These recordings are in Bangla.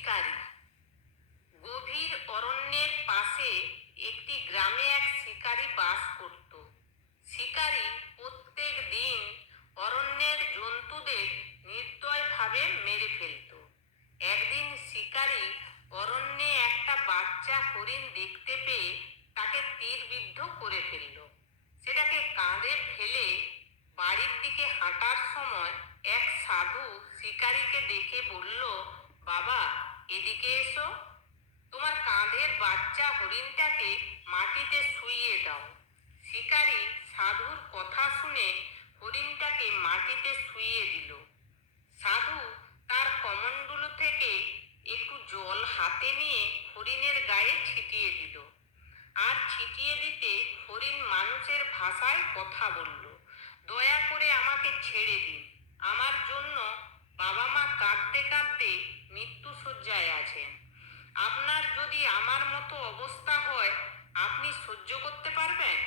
শিকারী। গভীর অরণ্যের পাশে একটি গ্রামে এক শিকারী বাস করত। শিকারী প্রত্যেক দিন অরণ্যের জন্তুদের নির্দয়ভাবে মেরে ফেলত। একদিন শিকারী অরণ্যে একটা বাচ্চা হরিণ দেখতে পেয়ে তাকে তীরবিদ্ধ করে ফেলল। সেটাকে কাঁধে ফেলে বাড়ির দিকে হাঁটার সময় এক সাধু শিকারীকে দেখে বলল, বাবা, এদিকে এসো, তোমার কাঁধের বাচ্চা হরিণটাকে মাটিতে শুইয়ে দাও। শিকারী সাধুর কথা শুনে হরিণটাকে মাটিতে শুইয়ে দিল। সাধু তার কমণ্ডলু থেকে একটু জল হাতে নিয়ে হরিণের গায়ে ছিটিয়ে দিল। আর ছিটিয়ে দিতে হরিণ মানুষের ভাষায় কথা বলল, দয়া করে আমাকে ছেড়ে দিন, আমার জন্য বাবা মা কাঁদতে কাঁদতে মৃত্যুশয্যায় আছেন। আপনার যদি আমার মতো অবস্থা হয়, আপনি সহ্য করতে পারবেন?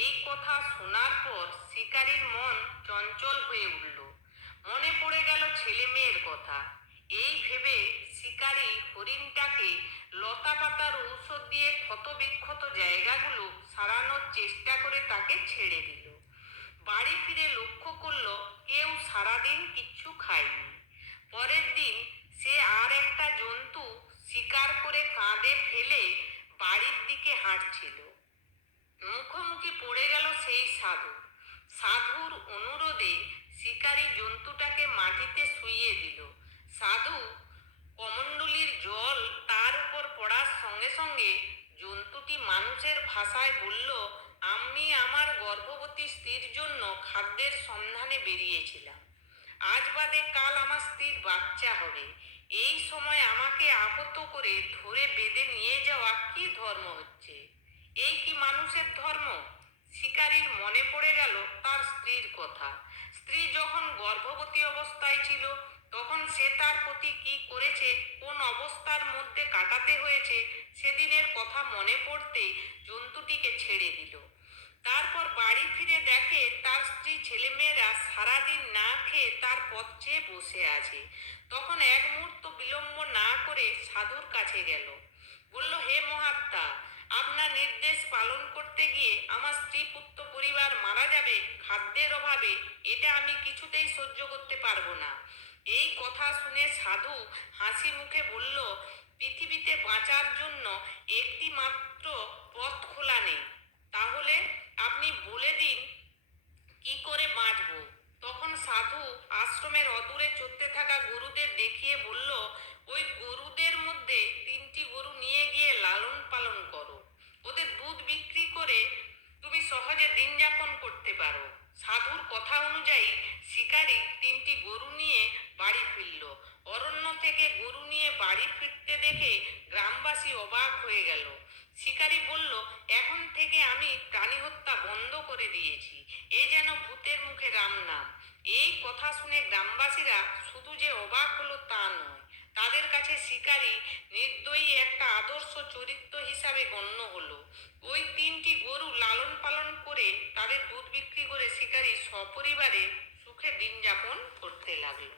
এই কথা শোনার পর শিকারীর মন চঞ্চল হয়ে উঠল। মনে পড়ে গেল ছেলে মেয়ের কথা। এই ভেবে শিকারী হরিণটাকে লতা পাতার ঔষধ দিয়ে ক্ষত বিক্ষত জায়গাগুলো সারানোর চেষ্টা করে তাকে ছেড়ে দিল। বাড়ি ফিরে লক্ষ্য করলো কেউ সারাদিন কিচ্ছু খায়নি। পরের দিন সে আর একটা জন্তু শিকার করে কাঁধে ফেলে বাড়ির দিকে হাঁটছিল। মুখোমুখি পড়ে গেল সেই সাধু। সাধুর অনুরোধে শিকারী জন্তুটাকে মাটিতে শুইয়ে দিল। সাধু কমণ্ডলীর জল তার উপর পড়ার সঙ্গে সঙ্গে জন্তুটি মানুষের ভাষায় বলল, আমি আমার গর্ভবতী স্ত্রীর জন্য খাদ্যের সন্ধানে বেরিয়েছিলাম। আজ বাদে কাল আমার স্ত্রীর বাচ্চা হবে। এই সময় আমাকে আহত করে ধরে বেঁধে নিয়ে যাওয়া কি ধর্ম হচ্ছে? এই কি মানুষের ধর্ম? শিকারীর মনে পড়ে গেল তার স্ত্রীর কথা। স্ত্রী যখন গর্ভবতী অবস্থায় ছিল তখন সে তার প্রতি কি করেছে, কোন অবস্থার মধ্যে কাটাতে হয়েছে, সেদিনের কথা মনে পড়তে জন্তুটিকে ছেড়ে দিল। তারপর বাড়ি ফিরে দেখে তার স্ত্রী ছেলেমেয়েরা সারাদিন না খেয়ে তার পথ চেয়ে বসে আছে। তখন এক মুহূর্ত বিলম্ব না করে সাধুর কাছে গেল। বলল, হে মহাত্মা, আপনার নির্দেশ পালন করতে গিয়ে আমার স্ত্রী পুত্র পরিবার মারা যাবে খাদ্যের অভাবে, এটা আমি কিছুতেই সহ্য করতে পারবো না। এই কথা শুনে সাধু হাসি মুখে বলল, পৃথিবীতে বাঁচার জন্য একটি মাত্র পথ খোলা নেই, তাহলে আপনি বলে দিন কি করে বাঁচব। তখন সাধু আশ্রমের অদূরে চড়তে থাকা গরুদের দেখিয়ে বলল, ওই গরুদের মধ্যে 3টি গরু নিয়ে গিয়ে লালন পালন করো। ওদের দুধ বিক্রি করে তুমি সহজে দিন যাপন করতে পারো। সাধুর কথা অনুযায়ী শিকারী 3টি গরু নিয়ে বাড়ি ফিরল। অরণ্য থেকে গরু নিয়ে বাড়ি ফিরতে দেখে গ্রামবাসী অবাক হয়ে গেল। শিকারী বলল, এখন থেকে আমি প্রাণী হত্যা বন্ধ করে দিয়েছি। এ যেন ভূতের মুখে রাম নাম। এই কথা শুনে গ্রামবাসীরা শুধু যে অবাক হলো তা নয়, তাদের কাছে শিকারী নির্দয়ী একটা আদর্শ চরিত্র হিসাবে গণ্য হলো। ওই 3টি গরু লালন পালন করে তাদের দুধ বিক্রি করে শিকারী সপরিবারে সুখে দিন যাপন করতে লাগলো।